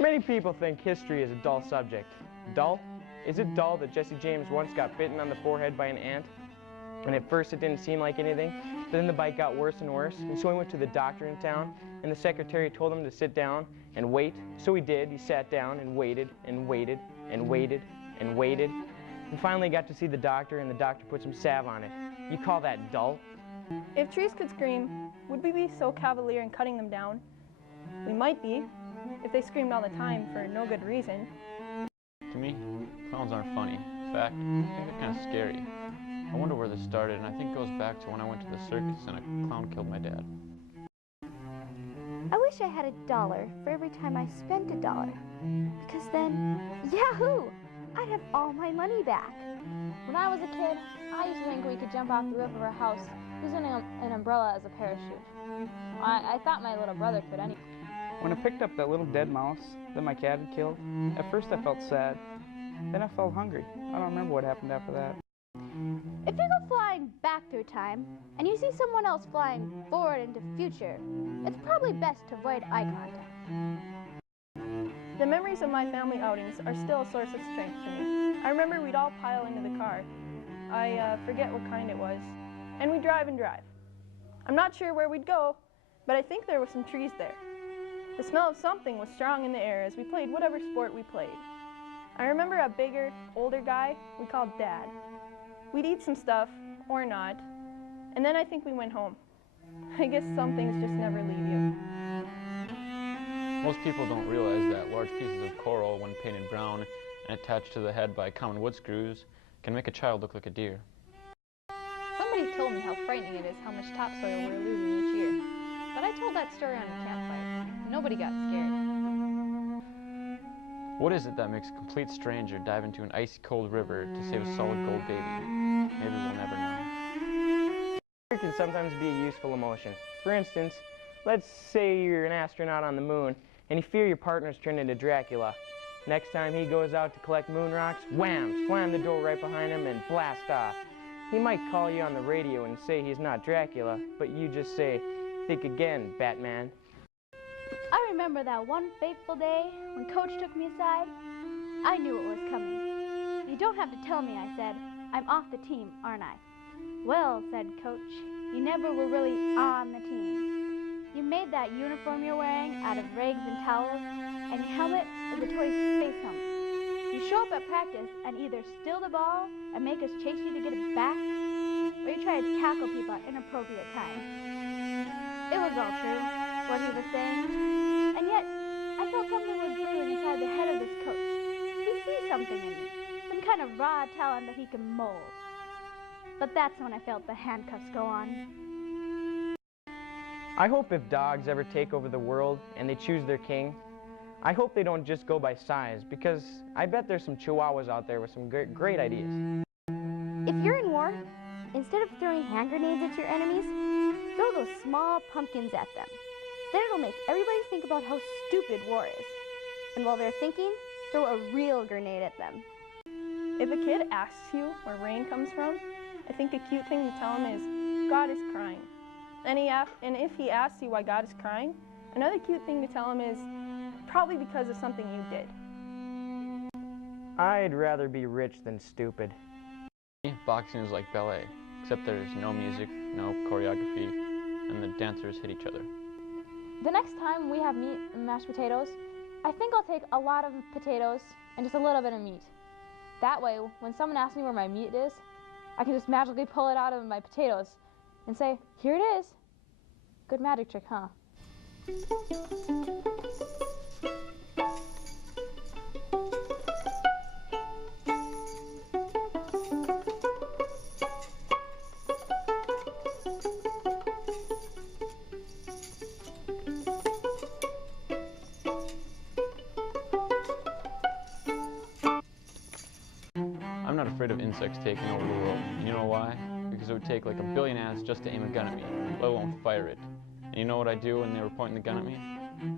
Many people think history is a dull subject. Dull? Is it dull that Jesse James once got bitten on the forehead by an ant? And at first it didn't seem like anything, but then the bite got worse and worse, and so he went to the doctor in town, and the secretary told him to sit down and wait. So he did. He sat down and waited and waited and waited and waited, and finally got to see the doctor, and the doctor put some salve on it. You call that dull? If trees could scream, would we be so cavalier in cutting them down? We might be, if they screamed all the time for no good reason. To me, clowns aren't funny. In fact, I think they're kind of scary. I wonder where this started, and I think it goes back to when I went to the circus and a clown killed my dad. I wish I had $1 for every time I spent $1, because then, yahoo! I'd have all my money back. When I was a kid, I used to think we could jump off the roof of our house using an umbrella as a parachute. I thought my little brother could anyway. When I picked up that little dead mouse that my cat had killed, at first I felt sad. Then I felt hungry. I don't remember what happened after that. If you go flying back through time, and you see someone else flying forward into future, it's probably best to avoid eye contact. The memories of my family outings are still a source of strength to me. I remember we'd all pile into the car. I forget what kind it was. And we'd drive and drive. I'm not sure where we'd go, but I think there were some trees there. The smell of something was strong in the air as we played whatever sport we played. I remember a bigger, older guy we called Dad. We'd eat some stuff, or not, and then I think we went home. I guess some things just never leave you. Most people don't realize that large pieces of coral, when painted brown and attached to the head by common wood screws, can make a child look like a deer. Somebody told me how frightening it is how much topsoil we're losing each year. But I told that story on a campfire. Nobody got scared. What is it that makes a complete stranger dive into an icy cold river to save a solid gold baby? Maybe we'll never know. Fear can sometimes be a useful emotion. For instance, let's say you're an astronaut on the moon and you fear your partner's turned into Dracula. Next time he goes out to collect moon rocks, wham, slam the door right behind him and blast off. He might call you on the radio and say he's not Dracula, but you just say, "Think again, Batman." I remember that one fateful day when Coach took me aside. I knew it was coming. "You don't have to tell me," I said. "I'm off the team, aren't I?" "Well," said Coach, "you never were really on the team. You made that uniform you're wearing out of rags and towels, and your helmet is a toy space helmet. You show up at practice and either steal the ball and make us chase you to get it back, or you try to tackle people at inappropriate times." It was all true, what he was saying, and yet I felt something was brewing inside the head of this coach. He sees something in me, some kind of raw talent that he can mold. But that's when I felt the handcuffs go on. I hope if dogs ever take over the world and they choose their king, I hope they don't just go by size, because I bet there's some chihuahuas out there with some great ideas. If you're in war, instead of throwing hand grenades at your enemies, throw those small pumpkins at them. Then it'll make everybody think about how stupid war is. And while they're thinking, throw a real grenade at them. If a kid asks you where rain comes from, I think a cute thing to tell him is, "God is crying." And if he asks you why God is crying, another cute thing to tell him is, "Probably because of something you did." I'd rather be rich than stupid. Boxing is like ballet, except there's no music, no choreography, and the dancers hit each other. The next time we have meat and mashed potatoes, I think I'll take a lot of potatoes and just a little bit of meat. That way, when someone asks me where my meat is, I can just magically pull it out of my potatoes and say, "Here it is." Good magic trick, huh? I'm not afraid of insects taking over the world. And you know why? Because it would take like 1 billion ants just to aim a gun at me, let alone fire it. And you know what I do when they were pointing the gun at me?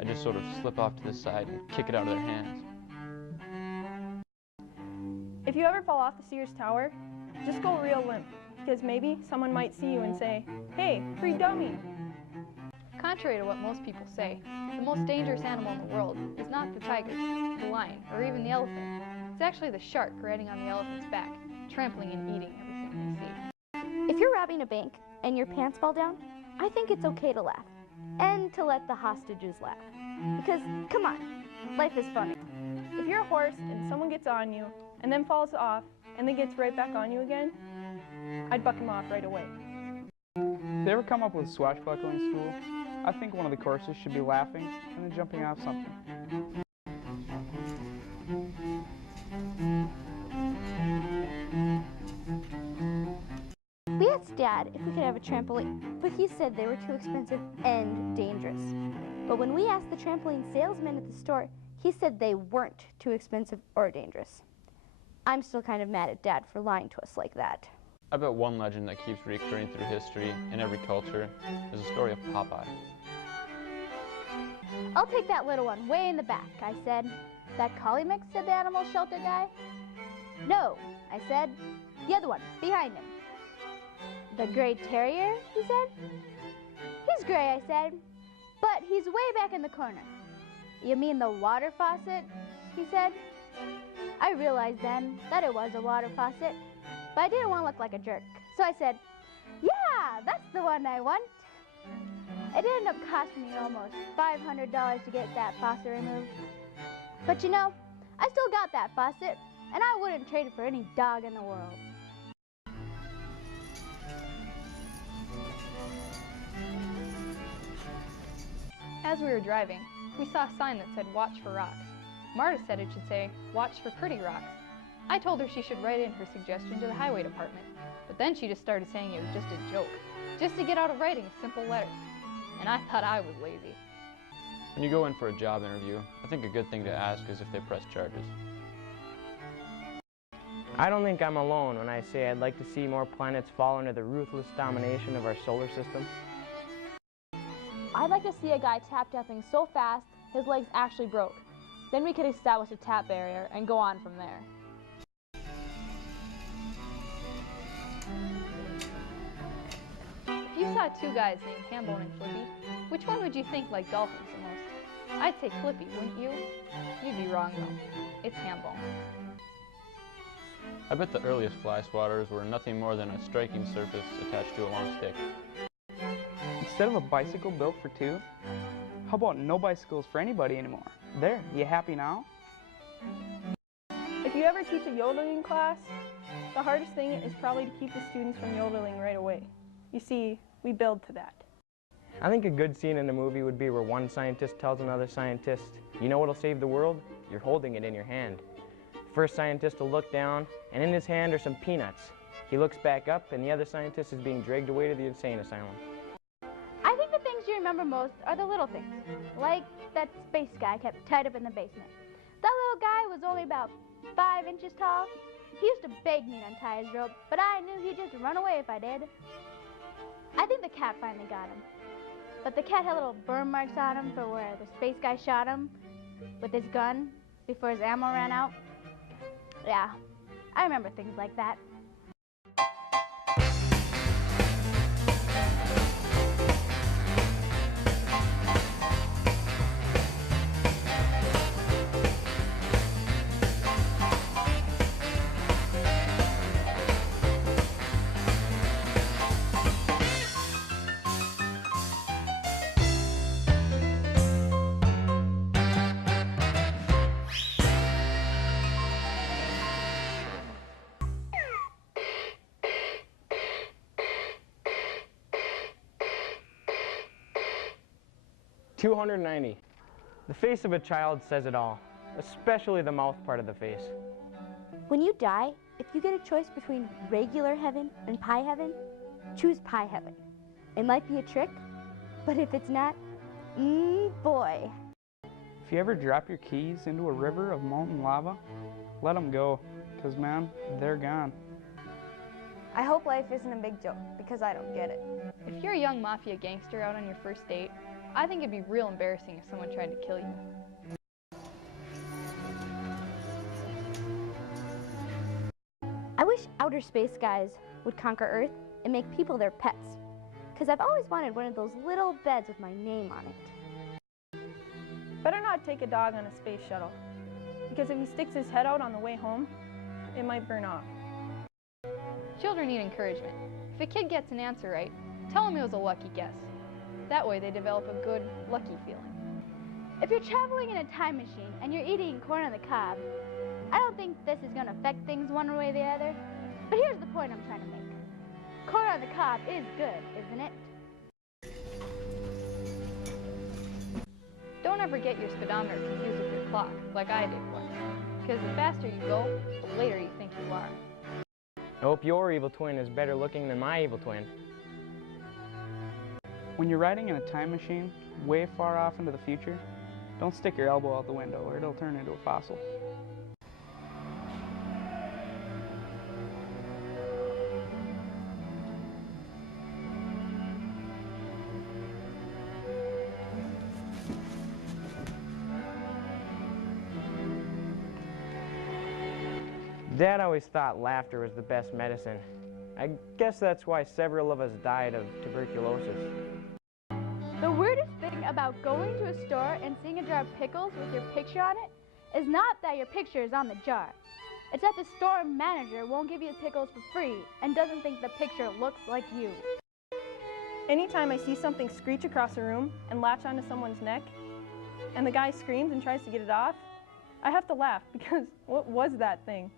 I just sort of slip off to the side and kick it out of their hands. If you ever fall off the Sears Tower, just go real limp, because maybe someone might see you and say, "Hey, free dummy." Contrary to what most people say, the most dangerous animal in the world is not the tiger, the lion, or even the elephant. It's actually the shark riding on the elephant's back, trampling and eating everything they see. If you're robbing a bank and your pants fall down, I think it's okay to laugh. And to let the hostages laugh. Because, come on, life is funny. If you're a horse and someone gets on you and then falls off and then gets right back on you again, I'd buck him off right away. Did they ever come up with swashbuckling in school? I think one of the courses should be laughing and then jumping off something. We asked Dad if we could have a trampoline, but he said they were too expensive and dangerous. But when we asked the trampoline salesman at the store, he said they weren't too expensive or dangerous. I'm still kind of mad at Dad for lying to us like that. I bet one legend that keeps recurring through history in every culture is the story of Popeye. I'll take that little one way in the back, I said. That collie mix, said the animal shelter guy. No, I said. The other one, behind him. The gray terrier, he said. He's gray, I said, but he's way back in the corner. You mean the water faucet, he said. I realized then that it was a water faucet, but I didn't want to look like a jerk. So I said, yeah, that's the one I want. It ended up costing me almost $500 to get that faucet removed. But you know, I still got that faucet, and I wouldn't trade it for any dog in the world. As we were driving, we saw a sign that said, "Watch for rocks." Marta said it should say, "Watch for pretty rocks." I told her she should write in her suggestion to the highway department, but then she just started saying it was just a joke, just to get out of writing a simple letter. And I thought I was lazy. When you go in for a job interview, I think a good thing to ask is if they press charges. I don't think I'm alone when I say I'd like to see more planets fall under the ruthless domination of our solar system. I'd like to see a guy tap dancing so fast his legs actually broke. Then we could establish a tap barrier and go on from there. If you saw two guys named Hambone and Flippy, which one would you think liked dolphins the most? I'd say Flippy, wouldn't you? You'd be wrong though. It's Hambone. I bet the earliest fly swatters were nothing more than a striking surface attached to a long stick. Instead of a bicycle built for two, how about no bicycles for anybody anymore? There, you happy now? If you ever teach a yodeling class, the hardest thing is probably to keep the students from yodeling right away. You see, we build to that. I think a good scene in a movie would be where one scientist tells another scientist, "You know what'll save the world? You're holding it in your hand." The first scientist will look down, and in his hand are some peanuts. He looks back up, and the other scientist is being dragged away to the insane asylum. I think the things you remember most are the little things, like that space guy kept tied up in the basement. That little guy was only about 5 inches tall. He used to beg me to untie his rope, but I knew he'd just run away if I did. I think the cat finally got him. But the cat had little burn marks on him for where the space guy shot him with his gun before his ammo ran out. Yeah, I remember things like that. $290. The face of a child says it all, especially the mouth part of the face. When you die, if you get a choice between regular heaven and pie heaven, choose pie heaven. It might be a trick, but if it's not, boy. If you ever drop your keys into a river of molten lava, let them go, because man, they're gone. I hope life isn't a big joke, because I don't get it. If you're a young mafia gangster out on your first date, I think it'd be real embarrassing if someone tried to kill you. I wish outer space guys would conquer Earth and make people their pets. because I've always wanted one of those little beds with my name on it. Better not take a dog on a space shuttle, because if he sticks his head out on the way home, it might burn off. Children need encouragement. If a kid gets an answer right, tell him it was a lucky guess. That way they develop a good, lucky feeling. If you're traveling in a time machine and you're eating corn on the cob, I don't think this is going to affect things one way or the other, but here's the point I'm trying to make. Corn on the cob is good, isn't it? Don't ever get your speedometer confused with your clock, like I did once. Because the faster you go, the later you think you are. I hope your evil twin is better looking than my evil twin. When you're riding in a time machine way far off into the future, don't stick your elbow out the window or it'll turn into a fossil. Dad always thought laughter was the best medicine. I guess that's why several of us died of tuberculosis. The weirdest thing about going to a store and seeing a jar of pickles with your picture on it is not that your picture is on the jar. It's that the store manager won't give you the pickles for free and doesn't think the picture looks like you. Anytime I see something screech across a room and latch onto someone's neck, and the guy screams and tries to get it off, I have to laugh because what was that thing?